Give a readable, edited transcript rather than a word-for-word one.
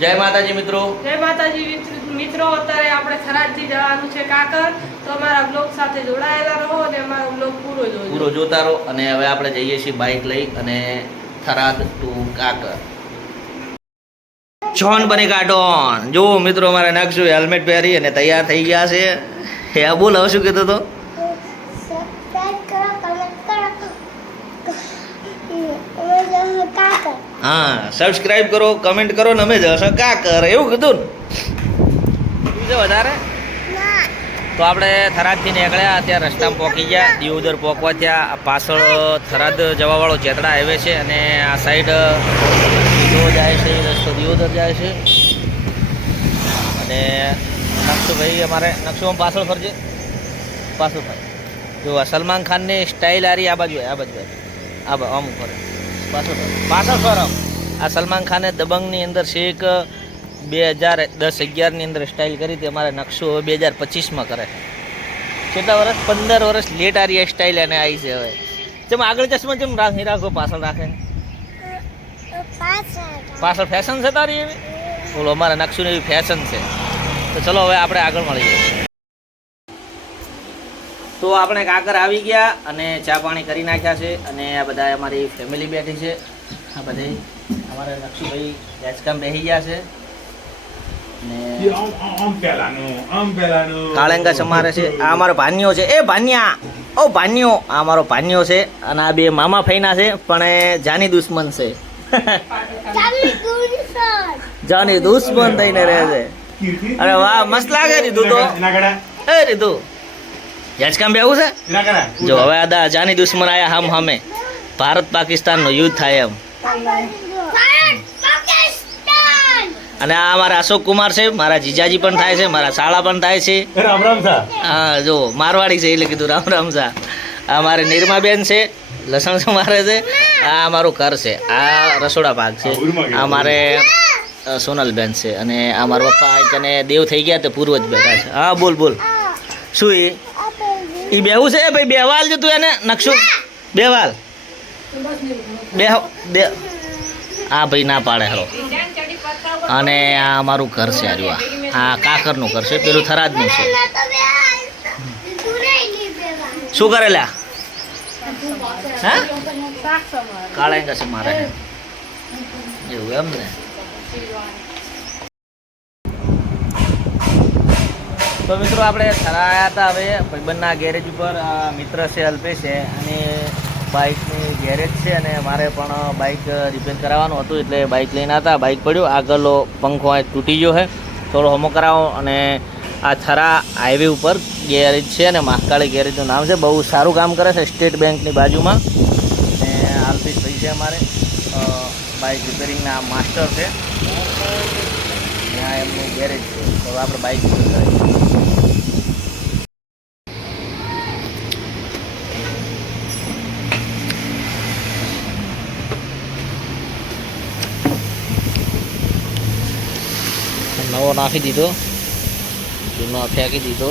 જય માતાજી મિત્રો. જય માતાજી મિત્રો. અત્યારે આપણે થરાદથી જવાનું છે કાકર, તો અમારા બ્લોગ સાથે જોડાયેલા રહો અને અમારો બ્લોગ પૂરો જોતા રહો. અને હવે આપણે જઈએ છીએ બાઇક લઈ અને થરાદ ટુ કાકર. જોન બને કાર્ટોન જો મિત્રો, અમારે નાખશું હેલ્મેટ પહેરી અને તૈયાર થઈ ગયા છે. હે બોલ, હવે શું કહેતો હતો? હા, સબસ્ક્રાઇબ કરો, કમેન્ટ કરો ને અમે જશો કાકર, એવું કીધું ને વધારે. તો આપણે થરાદથી નીકળ્યા, અત્યારે રસ્તામાં પહોંચી ગયા, દિયોદર પહોંચવા થયા. પાછળ થરાદ જવાવાળો જેતડા હાઈવે છે અને આ સાઈડ દીવો જાય છે, રસ્તો દિયોદર જાય છે. અને નકશુભાઈ અમારે નકશુમાં પાછળ ફરજે, પાછળ ફરે. જો આ સલમાન ખાનની સ્ટાઇલ આ રહી, આ બાજુ આ બાજુ અમુક ફરે પાછળ ફર. આ સલમાન ખાને દબંગની અંદર શેખ 2010-11ની અંદર સ્ટાઇલ કરી હતી. અમારે નકશો હવે 2025માં કરે. કેટલા વર્ષ? 15 વર્ષ લેટ આ રહી સ્ટાઇલ એને આવી છે. હવે જેમ આગળ ચશ્મા જેમ રાખી રાખો, પાછળ રાખે, પાછળ ફેશન છે તારી એવી. બોલો, અમારે નકશુની એવી ફેશન છે. તો ચલો હવે આપણે આગળ મળીએ. તો આપણે કાકર આવી ગયા અને ચા પાણી કરી નાખ્યા છે. અને આ બધા અમારી ફેમિલી બેઠી છે. આ બધી અમારા નકશુભાઈ રાજકામ બેસી ગયા છે. કાળેંગા સમારે છે. આ અમારો ભાન્યો છે. એ ભાન્યા, ઓ ભાન્યો, આ અમારો ભાન્યો છે. અને આ બે મામા ફઈના છે, પણ એ જાની દુશ્મન છે. જાની દુશ્મન થઈને રહે છે. અરે વાહ, મસ્ત લાગે રીતુ તો. એ રીતુ રાજકામ બેવું છે. જો હવે આ જાની દુશ્મન આયા હમ હમે. ભારત પાકિસ્તાનનું યુદ્ધ થાય એમ. અને આ અમારા અશોક કુમાર છે, મારા જીજાજી પણ થાય છે, મારા શાળા પણ થાય છે. રામ રામ સા. હા, જો મારવાડી છે એટલે કીધું રામ રામ સા. આ મારે નિર્માબેન છે, લસણ સમારે છે. આ અમારું ઘર છે, આ રસોડા ભાગ છે. આ મારે સોનલબેન છે. અને આ મારા પપ્પા અને દેવ થઈ ગયા તો પૂર્વજ બેઠા છે. હા બોલ બોલ, શું એ બેવું છે? ભાઈ બેવાલ છે તું એને નકશું બેવાલ બે. આ ભાઈ ના પાડે હલો. અને આ અમારું ઘર છે. આ કાકરનું ઘર છે, પેલું થરાદનું છે. શું કરેલા? હા, કાળા છે મારે એવું એમ ને. તો મિત્રો આપણે થરાયા હતા. હવે ભાઈબંધના ગેરેજ ઉપર મિત્ર છે અલ્પેશ છે, અને બાઇકની ગેરેજ છે. અને મારે પણ બાઇક રિપેર કરાવવાનું હતું એટલે બાઇક લઈને હતા. બાઇક પડ્યું, આગળનો પંખો આ તૂટી ગયો છે, થોડો હમો કરાવો. અને આ થરા હાઈવે ઉપર ગેરેજ છે અને મહાકાળી ગેરેજનું નામ છે. બહુ સારું કામ કરે છે, સ્ટેટ બેંકની બાજુમાં. અને અલ્પેશ ભાઈ છે અમારે બાઇક રિપેરિંગના માસ્ટર છે. ત્યાં એમનું ગેરેજ છે. તો આપણે બાઇક રિપેર કરીએ. નવો નાખી દીધો, જૂનો ફેંકી દીધો.